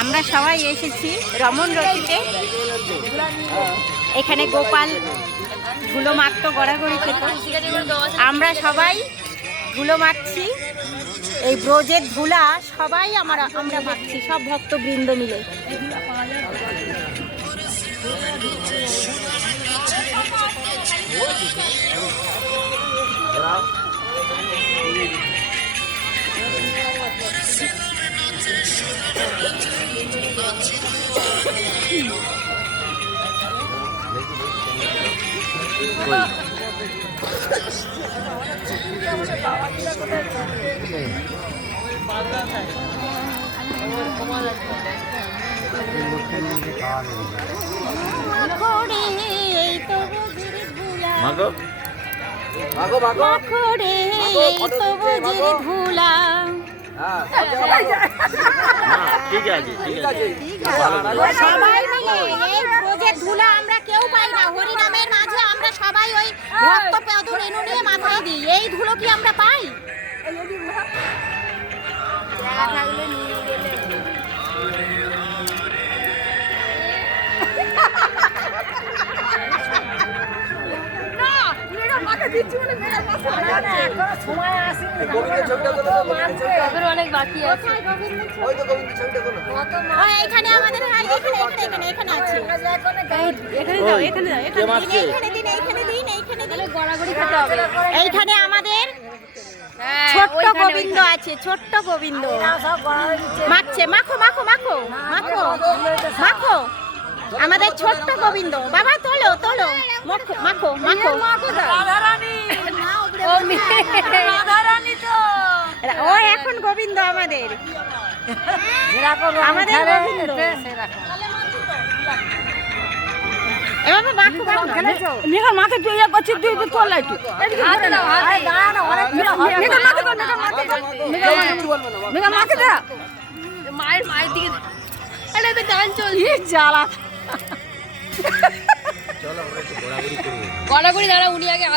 আমরা সবাই এসেছি রমন রতিতে। এখানে গোপাল ধুলো মাখত, গড়াগড়ি খেত। আমরা সবাই ধুলো মাখছি, এই ব্রজের ধুলা সবাই আমরা মাখছি, সব ভক্তবৃন্দ মিলে। সবাই মিলে এই ব্রজের ধুলা আমরা কেউ পাই না। হরিনামের মাঝে আমরা সবাই ওই ভক্ত পদ রেণু নিয়ে মাথায় দিই, এই ধুলো কি আমরা পাই? অনেক বাকি আছে। এখানে আমাদের এখানে আছে। এইখানে আমাদের ছোট্ট গোবিন্দ আছে, ছোট্ট গোবিন্দ মাখছে। মাখো মাখো মাখো মাখো মাখো, আমাদের ছোট্ট গোবিন্দ। বাবা তোলো তোলো, মাখো মাখো মাখো। ও এখন গোবিন্দ আমাদের, আমাদের গোবিন্দ। এভাবে মাখো মাখো। মেঘার মাকে তুই ইয়া করছিস, তুই তোলা একটু মেঘার মাকে দা, মায়ের দিকে এটা গান চলছে। জ্বালা গড়াগড়ি দাঁড়া, উনি আগে